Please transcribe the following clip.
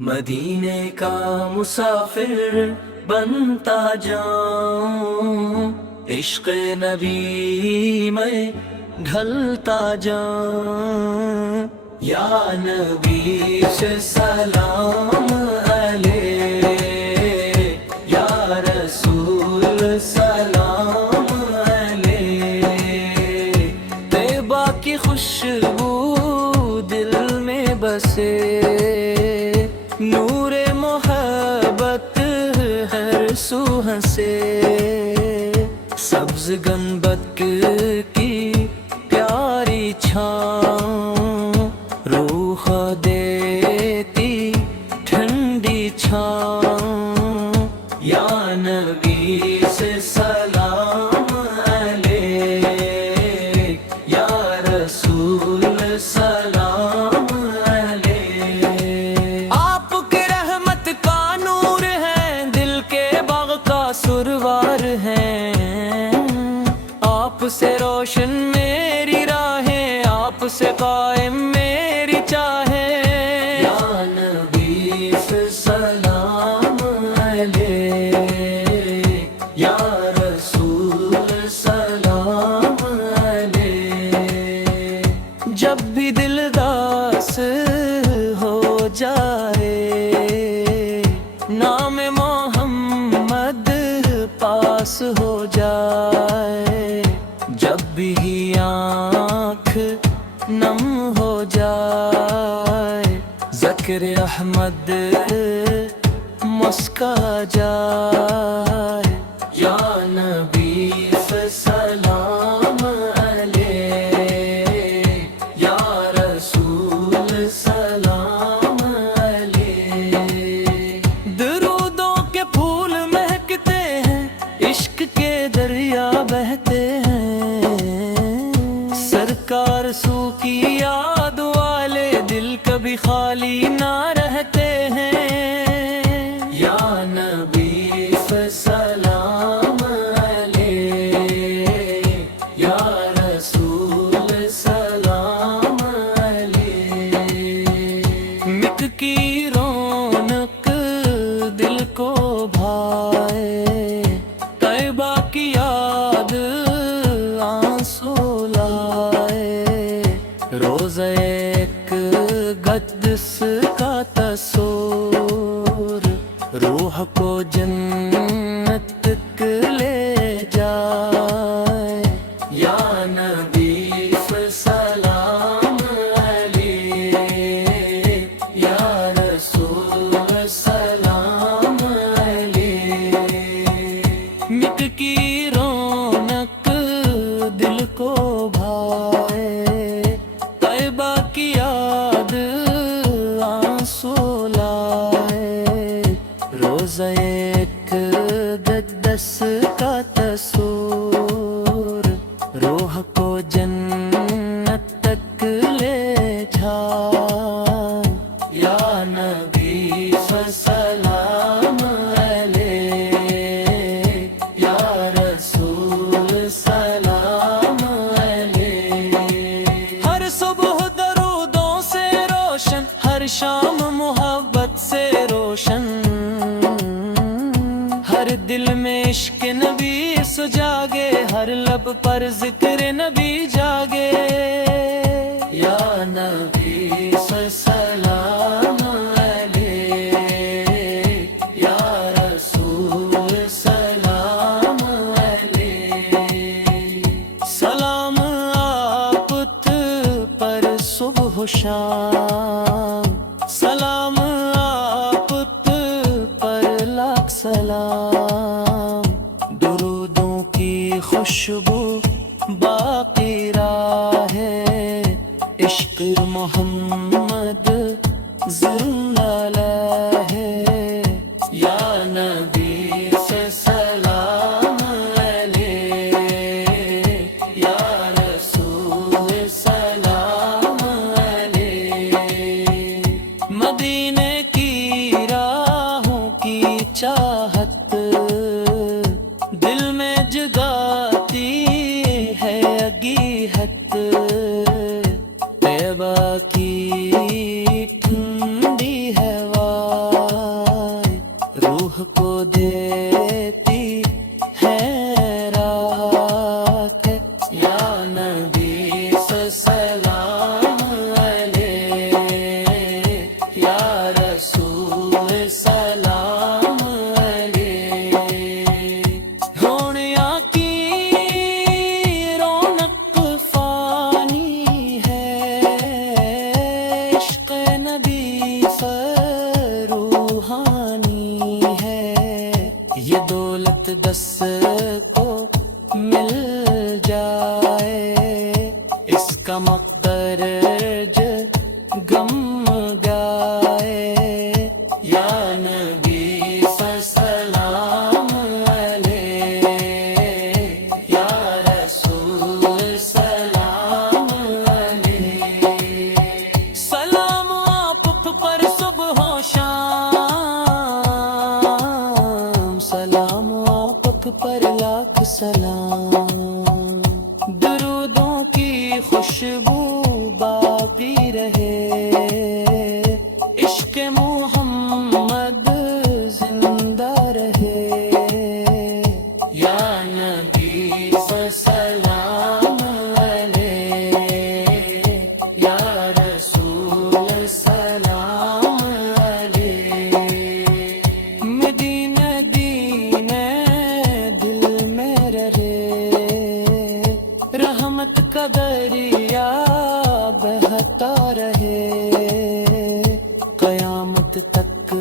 مدینے کا مسافر بنتا جاؤں، عشق نبی میں ڈھلتا جاؤں، یا نبی سے سلام علیہ، یا رسول سلام علیہ، طیبہ کی خوشبو دل میں بسے، نور محبت ہر سو ہنسے، سبز گنبد کی پیاری چھاؤں، روح دیتی ٹھنڈی چھاؤں، یا نبی سے سلام علیہ، یا رسول سلام علیہ، آپ کے رحمت کا نور ہے، دل کے باغ کا سروار ہے، آپ سے روشن میری راہیں، آپ سے قائم میری چاہیں، یا نبی سے سلام علیہ، یا رسول سلام علیہ، جب بھی دل داس ہو جائے، نام محمد پاس ہو جائے، جب بھی آنکھ نم ہو جائے، ذکر احمد مسکا جائے، یا نبی سے سلام علیہ، یا رسول سلام علیہ، درودوں کے پھول مہکتے ہیں، عشق کے دریا بہتے ہیں، سرکار سو کی یاد والے دل کبھی خالی نہ رہتے ہیں، یا نبی سے سلام علیہ، یا رسول سلام علیہ، مٹ کی رونق دل کو بھائے، طیبہ کی یاد آنسو لائے، روزہ ایک قدس کا تصور، روح کو جنت تک لے جائے، یا نبی سے سلام علیہ، یا رسول سلام علیہ، مٹ کی رونق دل کو بھائے، طیبہ کی یاد آنسو لائے، روزہ ایک قدس کا تصور، روح کو جنت تک لے جائے، یا نبی سے سلام علیہ، یا رسول سلام علیہ، ہر صبح درودوں سے روشن، ہر شام محبت سے روشن، ہر دل میں عشق نبی سجاگے، ہر لب پر ذکر نبی جاگے، یا نبی سے سلام علیہ، یا رسول سلام علیہ، سلام آپ پر صبح و شام، سلام آپ پر لاکھ سلام، درودوں کی خوشبو باقی راہ، عشق محمد زندہ ہے، یا نبی سے سلام علیہ، یا رسول سلام علیہ، مدینے کی راہوں کی چاہت دل میں جگاتی ہے اگیہت، طیبہ کی ٹھنڈی ہوا کو دیتی ہے راحت یا نبی سلام علیہ یا رسول سلام علیہ ہونیا کی رونق فانی ہے عشق نبی روحانی ہے یہ دولت دس کو مل جائے اس کا مقدرج غم گائے یا نبی سلام علیہ یا رسول سلام علیہ سلام آپ پر صبح و شام سلام آپ پر لاکھ سلام درودوں کی خوشبو باقی رہے عشق محمد زندہ رہے یا نبی سلام علیہ یا رسول سلام علیہ مدینہ دینے دل میں رہے رحمت کا دریا بہتا رہے قیامت تک